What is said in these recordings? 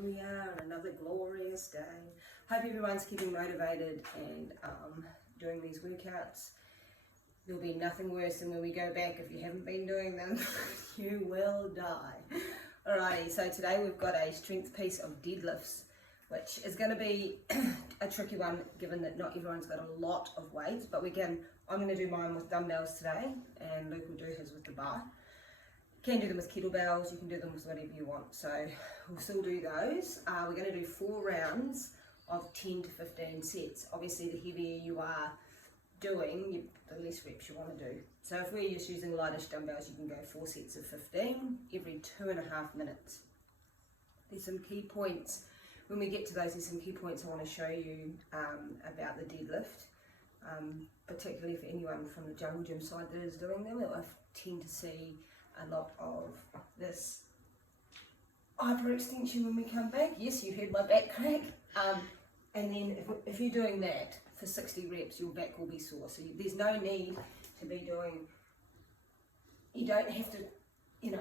Here we are on another glorious day. Hope everyone's keeping motivated and doing these workouts. There'll be nothing worse than when we go back. If you haven't been doing them, you will die. Alrighty, so today we've got a strength piece of deadlifts, which is going to be a tricky one given that not everyone's got a lot of weights, but I'm going to do mine with dumbbells today and Luke will do his with the bar. You can do them with kettlebells, you can do them with whatever you want, so we'll still do those. We're going to do 4 rounds of 10 to 15 sets. Obviously the heavier you are doing, the less reps you want to do. So if we're just using lightish dumbbells, you can go 4 sets of 15 every 2.5 minutes. There's some key points. When we get to those, there's some key points I want to show you about the deadlift, particularly for anyone from the jungle gym side that is doing them. I tend to see a lot of this hyperextension when we come back. Yes, you heard my back crack. And then if you're doing that for 60 reps, your back will be sore. So there's no need to be doing, you don't have to,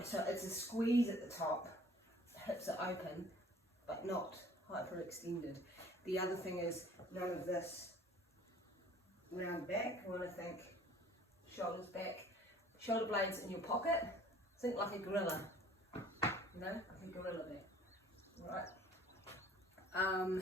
so it's a squeeze at the top, hips are open, but not hyperextended. The other thing is none of this round back. I want to think shoulders back, shoulder blades in your pocket. Think like a gorilla, like a gorilla back, right?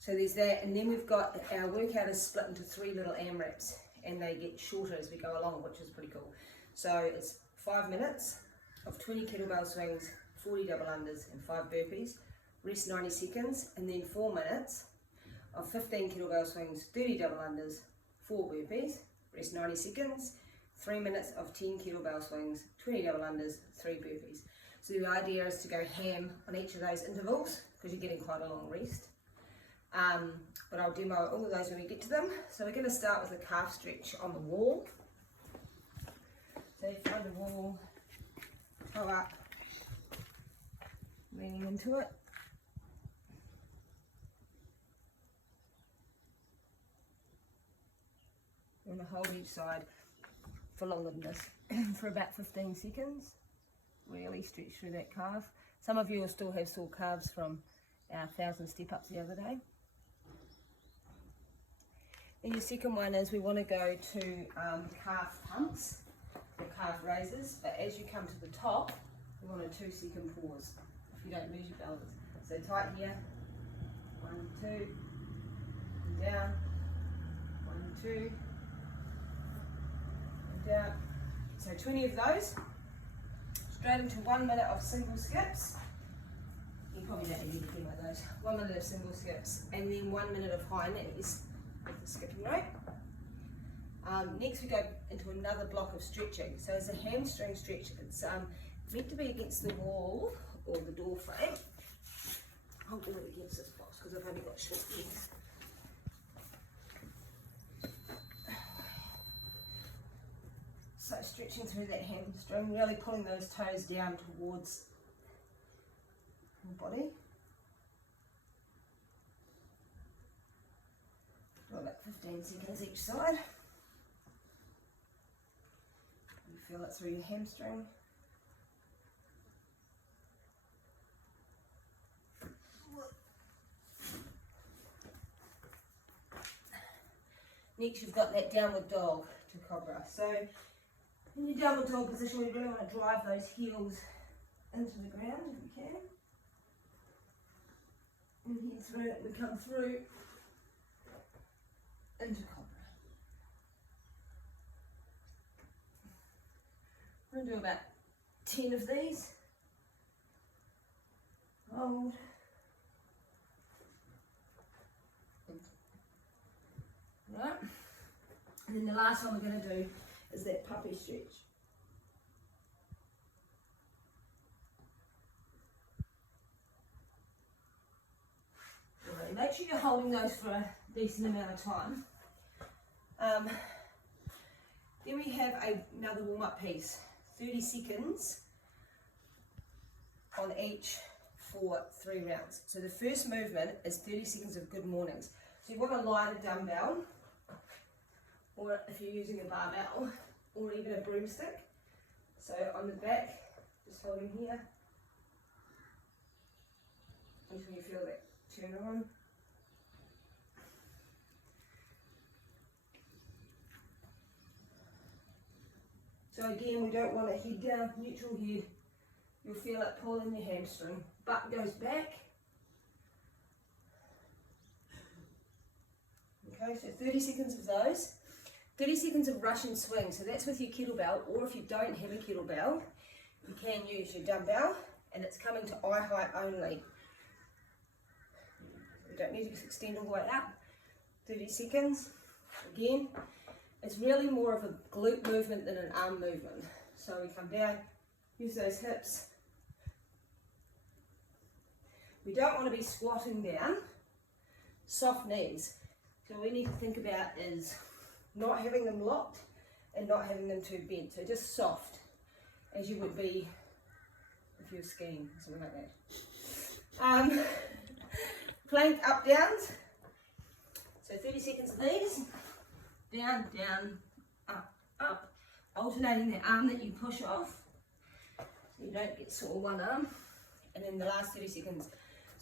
So there's that, and then we've got our workout is split into 3 little AMRAPs, and they get shorter as we go along, which is pretty cool. So it's 5 minutes of 20 kettlebell swings, 40 double unders, and 5 burpees. Rest 90 seconds, and then 4 minutes of 15 kettlebell swings, 30 double unders, 4 burpees. Rest 90 seconds. 3 minutes of 10 kettlebell swings, 20 double unders, 3 burpees. So the idea is to go ham on each of those intervals because you're getting quite a long rest. But I'll demo all of those when we get to them. So we're going to start with a calf stretch on the wall. So you find a wall, toe up, leaning into it. We're going to hold each side for longer than this, for about 15 seconds. Really stretch through that calf. Some of you will still have sore calves from our 1,000 step-ups the other day. And your second one is we want to go to calf pumps, or calf raises, but as you come to the top, we want a 2-second pause, if you don't lose your balance. So tight here, 1, 2, and down, 1, 2, down. So 20 of those, straight into 1 minute of single skips. You probably don't need anything like those. 1 minute of single skips, and then 1 minute of high knees with the skipping rope. Next we go into another block of stretching. So it's a hamstring stretch. It's meant to be against the wall or the door frame. I'll do it against this box because I've only got short legs. So stretching through that hamstring, really pulling those toes down towards the body. Do about 15 seconds each side. You feel it through your hamstring. Next you've got that downward dog to cobra. So in your downward dog position, we really want to drive those heels into the ground if we can. And head through it, we come through into cobra. We're going to do about 10 of these. Hold. Right. And then the last one we're going to do is that puppy stretch. Right, make sure you're holding those for a decent amount of time. Then we have another warm-up piece, 30 seconds on each for 3 rounds. So the first movement is 30 seconds of good mornings. So you want to lie the dumbbell, or if you're using a barbell, or even a broomstick. So on the back, just holding here. feel that turn on. So again, we don't want a head down, neutral head. You'll feel it pulling your hamstring. Butt goes back. Okay, so 30 seconds of those. 30 seconds of Russian swing. So that's with your kettlebell, or if you don't have a kettlebell, you can use your dumbbell, and it's coming to eye height only. You don't need to extend all the way up. 30 seconds. Again, it's really more of a glute movement than an arm movement. So we come down, use those hips. We don't want to be squatting down. Soft knees. So what we need to think about is not having them locked and not having them too bent. So just soft, as you would be if you were skiing, something like that. Plank up downs. So 30 seconds of these. Down, down, up, up. Alternating the arm that you push off, so you don't get sore one arm. And then the last 30 seconds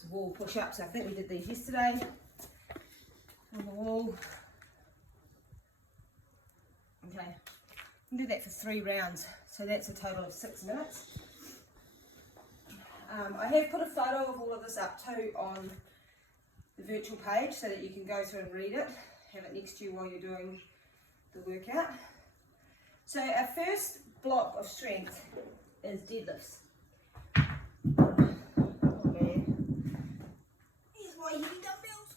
is wall push-ups. I think we did these yesterday on the wall. Okay, we can do that for 3 rounds, so that's a total of 6 minutes. I have put a photo of all of this up too on the virtual page so that you can go through and read it, have it next to you while you're doing the workout. So our first block of strength is deadlifts. Oh man, here's my heavy dumbbells.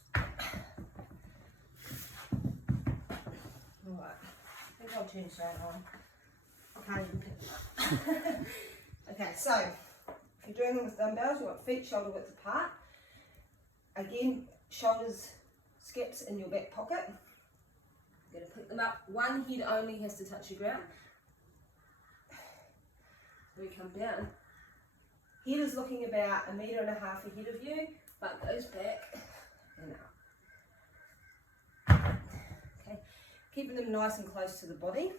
Alright, I think I'll turn straight on. I can't even pick them up. Okay, so if you're doing them with dumbbells, you want feet shoulder width apart. Again, shoulders, skips in your back pocket. You're going to pick them up. One head only has to touch the ground. So we come down. Head is looking about 1.5 meters ahead of you, but goes back and up. Okay, keeping them nice and close to the body.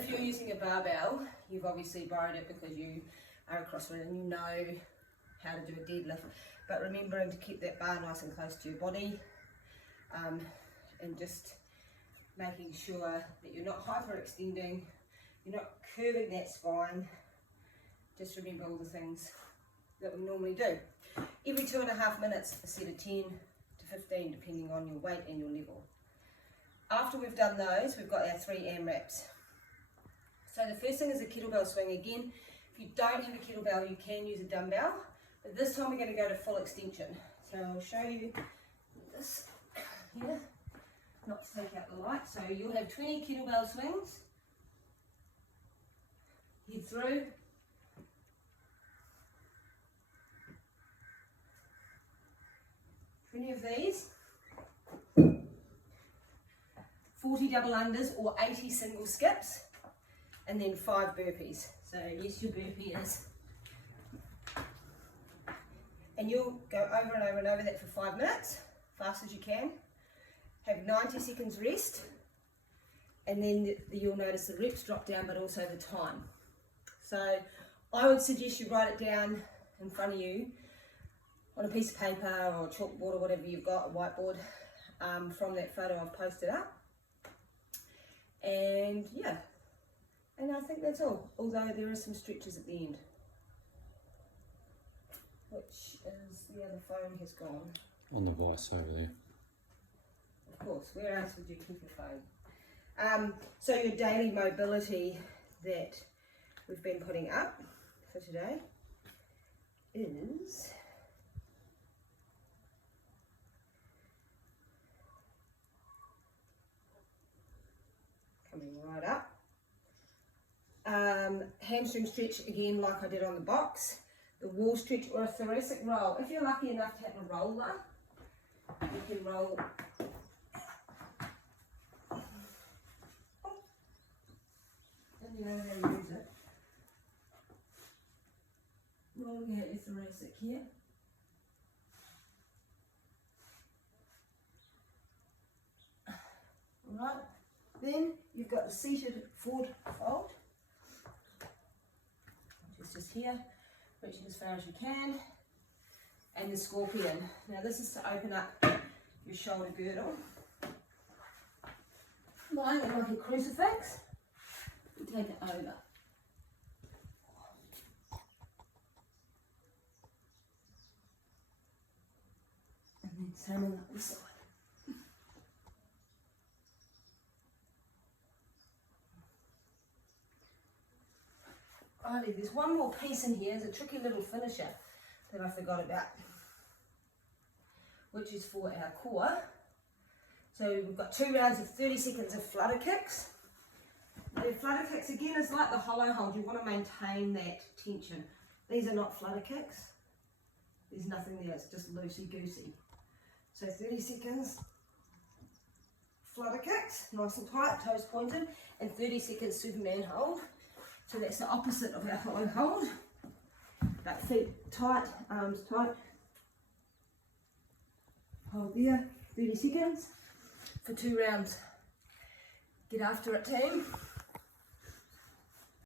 If you're using a barbell, you've obviously borrowed it because you are a CrossFitter and you know how to do a deadlift. But remembering to keep that bar nice and close to your body, and just making sure that you're not hyperextending, you're not curving that spine. Just remember all the things that we normally do. Every 2.5 minutes, a set of 10 to 15, depending on your weight and your level. After we've done those, we've got our 3 AMRAPs. So the first thing is a kettlebell swing. Again, if you don't have a kettlebell, you can use a dumbbell, but this time we're going to go to full extension. So I'll show you this here, not to take out the light. So you'll have 20 kettlebell swings, head through, of these, 40 double unders or 80 single skips, and then 5 burpees. So yes, your burpee is, and you'll go over and over and over that for 5 minutes, fast as you can. Have 90 seconds rest, and then you'll notice the reps drop down, but also the time. So I would suggest you write it down in front of you on a piece of paper or a chalkboard or whatever you've got, a whiteboard, from that photo I've posted up. And yeah, and I think that's all, although there are some stretches at the end. Which is, the other phone has gone. On the vice over there. Of course, where else would you keep your phone? So your daily mobility that we've been putting up for today is coming right up. Hamstring stretch again, like I did on the box. The wall stretch or a thoracic roll. If you're lucky enough to have a roller, you can roll. And you know how to use it. Rolling out your thoracic here. Alright, then you've got the seated forward fold, which is just here, reaching as far as you can. and the scorpion. Now this is to open up your shoulder girdle. Lying on like a crucifix, you take it over. And then same on the other side. Righty, there's one more piece in here. There's a tricky little finisher that I forgot about, which is for our core. So we've got 2 rounds of 30 seconds of flutter kicks. The flutter kicks again is like the hollow hold. You want to maintain that tension. These are not flutter kicks. There's nothing there. It's just loosey-goosey. So 30 seconds flutter kicks, nice and tight, toes pointed, and 30 seconds Superman hold. So that's the opposite of our hollow hold. But feet tight, arms tight. Hold there, 30 seconds for 2 rounds. Get after it, team.